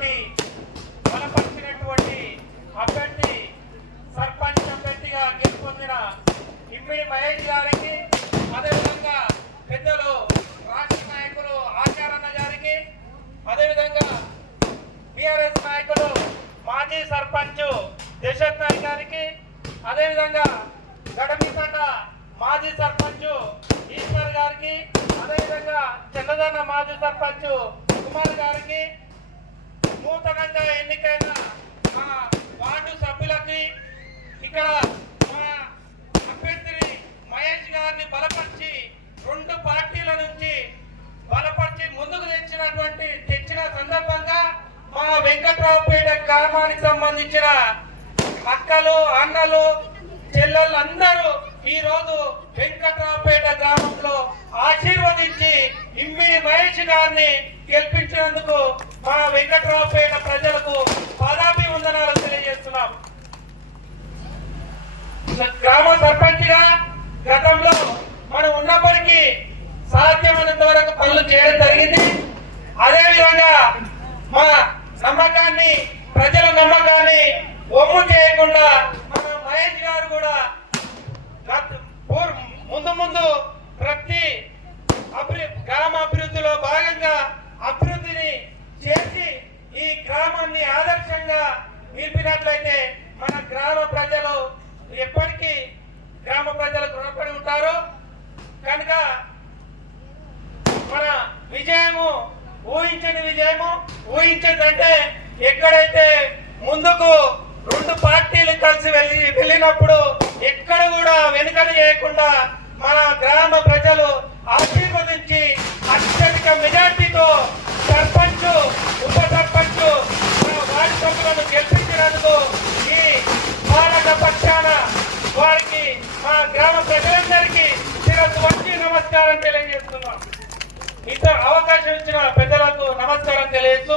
Party బలపరిచినటువంటి అభ్యర్థి సర్పంచ్ అభ్యర్థిగా గెలుపొందిన ఇమ్మిడి మహేష్ గారికి, అదేవిధంగా పెద్దలు రాష్ట్ర నాయకులు ఆచారన్న గారికి, అదేవిధంగా టిఆర్ఎస్ నాయకులు మాజీ సర్పంచ్ దశరథ్ నాయక్ గారికి, అదేవిధంగా గడమితండ మాజీ సర్పంచ్ ఈశ్వర్ గారికి, అదేవిధంగా చంద్రదన్న మాజీ సర్పంచ్ కుమార్ గారికి, నూతనంగా ఎన్నికైన మా వార్డు సభ్యులకి, ఇక్కడ మా అభ్యర్థి మహేష్ గారిని బలపరిచి 2 పార్టీల నుంచి బలపరిచి ముందుకు తెచ్చిన సందర్భంగా మా వెంకట్రావుపేట గ్రామానికి సంబంధించిన అక్కలు, అన్నలు, చెల్లెళ్ళు అందరూ ఈ రోజు వెంకట్రావుపేట గ్రామంలో ఆశీర్వదించి ఇమ్మిడి మహేష్ గారిని గెలిపించినందుకు మా వెంకట్రావుపేట ప్రజలకు పాదాభివందనాలు తెలియజేస్తున్నాం. గ్రామ సర్పంచ్గా గతంలో మనం ఉన్నప్పటికీ సాధ్యమైనంత వరకు పనులు చేయడం జరిగింది. అదేవిధంగా మా నమ్మకాన్ని, ప్రజల నమ్మకాన్ని ఒమ్ము చేయకుండా మన మహేష్ గారు కూడా ముందు ప్రతి గ్రామ అభివృద్ధిలో భాగంగా అభివృద్ధిని చేసి ఈ గ్రామాన్ని ఆదర్శంగా నిలిపినట్లయితే మన గ్రామ ప్రజలు ఎప్పటికీ గ్రామ ప్రజలకు రుణపడి ఉంటారు. కనుక మన విజయము ఊహించని విజయము, ఊహించదంటే ఎక్కడైతే ముందుకు 2 పార్టీలు కలిసి వెళ్ళినప్పుడు ఎక్కడ కూడా వెనుకడు చేయకుండా మన గ్రామ ప్రజలు ఆశీర్వదించి అత్యధిక మెజార్టీతో సర్పంచ్, ఉప సర్పంచ్, వార్డు సభ్యులను గెలిపించినందుకు ఈ పాలక పక్షాన వారికి మా గ్రామ ప్రజలందరికీ శిరస్సు వంచి నమస్కారం తెలియజేస్తున్నాం. ఇంత అవకాశం ఇచ్చిన పెద్దలకు నమస్కారం తెలియజేస్తూ